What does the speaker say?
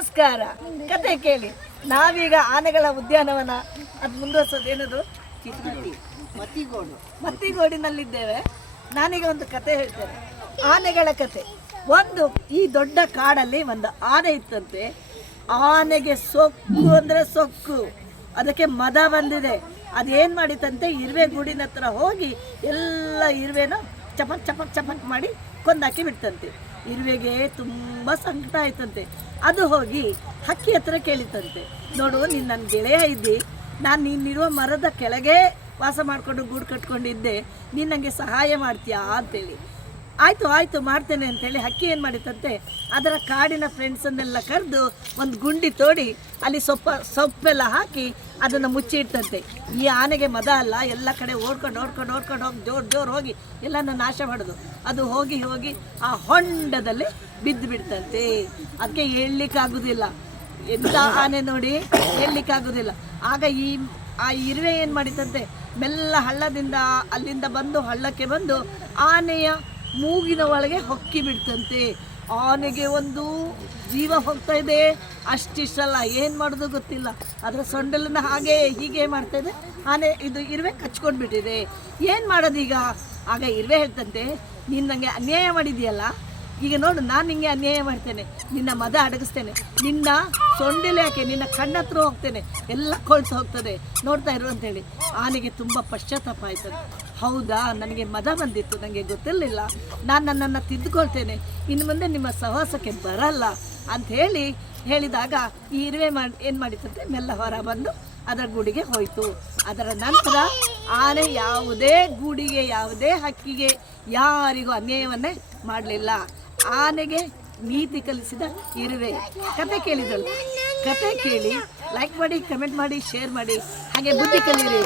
ನಮಸ್ಕಾರ. ಕತೆ ಕೇಳಿ. ನಾವೀಗ ಆನೆಗಳ ಉದ್ಯಾನವನ ಅದು ಮುಂದುವರ್ಸೋದು ಏನದು ಮತ್ತಿಗೋಡಿನಲ್ಲಿದ್ದೇವೆ. ನಾನೀಗ ಒಂದು ಕತೆ ಹೇಳ್ತೇನೆ, ಆನೆಗಳ ಕತೆ. ಒಂದು ಈ ದೊಡ್ಡ ಕಾಡಲ್ಲಿ ಒಂದು ಆನೆ ಇತ್ತಂತೆ. ಆನೆಗೆ ಸೊಕ್ಕು ಅಂದರೆ ಸೊಕ್ಕು, ಅದಕ್ಕೆ ಮದ ಬಂದಿದೆ. ಅದೇನು ಮಾಡಿತಂತೆ, ಇರುವೆ ಗೂಡಿನ ಹತ್ರ ಹೋಗಿ ಎಲ್ಲ ಇರುವೆನ ಚಪಕ್ ಚಪಕ್ ಚಪಕ್ ಮಾಡಿ ಕೊಂದಾಕಿ ಬಿಡ್ತಂತೆ. ಇರುವೆಗೆ ತುಂಬ ಸಂಕಟ ಆಯ್ತಂತೆ. ಅದು ಹೋಗಿ ಹಕ್ಕಿ ಹತ್ರ ಕೇಳಿತಂತೆ, ನೋಡು ನೀನು ನನ್ನ ಗೆಳೆಯ ಇದ್ದಿ, ನಾನು ನೀನಿರುವ ಮರದ ಕೆಳಗೆ ವಾಸ ಮಾಡಿಕೊಂಡು ಗೂಡು ಕಟ್ಕೊಂಡಿದ್ದೆ, ನೀನು ನನಗೆ ಸಹಾಯ ಮಾಡ್ತೀಯಾ ಅಂತೇಳಿ. ಆಯಿತು ಆಯಿತು ಮಾಡ್ತೇನೆ ಅಂತೇಳಿ ಹಕ್ಕಿ ಏನು ಮಾಡಿತಂತೆ, ಅದರ ಕಾಡಿನ ಫ್ರೆಂಡ್ಸನ್ನೆಲ್ಲ ಕರೆದು ಒಂದು ಗುಂಡಿ ತೋಡಿ ಅಲ್ಲಿ ಸೊಪ್ಪೆಲ್ಲ ಹಾಕಿ ಅದನ್ನು ಮುಚ್ಚಿಡ್ತಂತೆ. ಈ ಆನೆಗೆ ಮದ ಅಲ್ಲ, ಎಲ್ಲ ಕಡೆ ಓಡ್ಕೊಂಡು ಹೋಗಿ ಜೋರು ಹೋಗಿ ಎಲ್ಲನೂ ನಾಶ ಮಾಡೋದು. ಅದು ಹೋಗಿ ಆ ಹೊಂಡದಲ್ಲಿ ಬಿದ್ದು ಬಿಡ್ತಂತೆ. ಅದಕ್ಕೆ ಹೇಳಲಿಕ್ಕಾಗೋದಿಲ್ಲ, ಎಂಥ ಆನೆ ನೋಡಿ, ಹೇಳಲಿಕ್ಕಾಗೋದಿಲ್ಲ. ಆಗ ಆ ಇರುವೆ ಏನು ಮಾಡಿತಂತೆ, ಮೆಲ್ಲ ಹಳ್ಳದಿಂದ ಅಲ್ಲಿಂದ ಬಂದು ಹಳ್ಳಕ್ಕೆ ಬಂದು ಆನೆಯ ಮೂಗಿನ ಒಳಗೆ ಹೊಕ್ಕಿ ಬಿಡ್ತಂತೆ. ಆನೆಗೆ ಒಂದು ಜೀವ ಹೋಗ್ತಾ ಇದೆ, ಅಷ್ಟಿಷ್ಟಲ್ಲ, ಏನು ಮಾಡೋದು ಗೊತ್ತಿಲ್ಲ. ಅದರ ಸೊಂಡಲನ್ನ ಹಾಗೆ ಹೀಗೆ ಮಾಡ್ತಾ ಇದೆ. ಆನೆ ಇದು ಇರುವೆ ಕಚ್ಕೊಂಡು ಬಿಟ್ಟಿದೆ. ಏನು ಮಾಡೋದೀಗ? ಆಗ ಇರುವೆ ಹೇಳ್ತಂತೆ, ನೀನು ನನಗೆ ಅನ್ಯಾಯ ಮಾಡಿದೆಯಲ್ಲ, ಈಗ ನೋಡು ನಾನು ನಿನಗೆ ಅನ್ಯಾಯ ಮಾಡ್ತೇನೆ, ನಿನ್ನ ಮದ ಅಡಗಿಸ್ತೇನೆ, ನಿನ್ನ ಸೊಂಡಿಲೆ ಹಾಕಿ ನಿನ್ನ ಕಣ್ಣತ್ರ ಹೋಗ್ತೇನೆ, ಎಲ್ಲ ಕೊಳ್ತು ಹೋಗ್ತದೆ, ನೋಡ್ತಾ ಇರು ಅಂತೇಳಿ. ಆನೆಗೆ ತುಂಬ ಪಶ್ಚಾತ್ತಾಪ ಆಯ್ತದೆ. ಹೌದಾ, ನನಗೆ ಮದ ಬಂದಿತ್ತು, ನನಗೆ ಗೊತ್ತಿರಲಿಲ್ಲ, ನಾನು ನನ್ನನ್ನು ತಿದ್ದುಕೊಳ್ತೇನೆ, ಇನ್ನು ಮುಂದೆ ನಿಮ್ಮ ಸಹವಾಸಕ್ಕೆ ಬರಲ್ಲ ಅಂತ ಹೇಳಿದಾಗ ಈ ಇರುವೆ ಏನು ಮಾಡಿತಂತೆ, ಮೆಲ್ಲ ಹೊರ ಬಂದು ಅದರ ಗೂಡಿಗೆ ಹೋಯಿತು. ಅದರ ನಂತರ ಆನೆ ಯಾವುದೇ ಗೂಡಿಗೆ, ಯಾವುದೇ ಹಕ್ಕಿಗೆ, ಯಾರಿಗೂ ಅನ್ಯಾಯವನ್ನೇ ಮಾಡಲಿಲ್ಲ. ಆನೆಗೆ ನೀತಿ ಕಲಿಸಿದ ಇರುವೆ. ಕತೆ ಕೇಳಿದಲ್ಲ, ಕತೆ ಕೇಳಿ ಲೈಕ್ ಮಾಡಿ, ಕಮೆಂಟ್ ಮಾಡಿ, ಶೇರ್ ಮಾಡಿ, ಹಾಗೆ ಬುದ್ಧಿ ಕಲೀರಿ.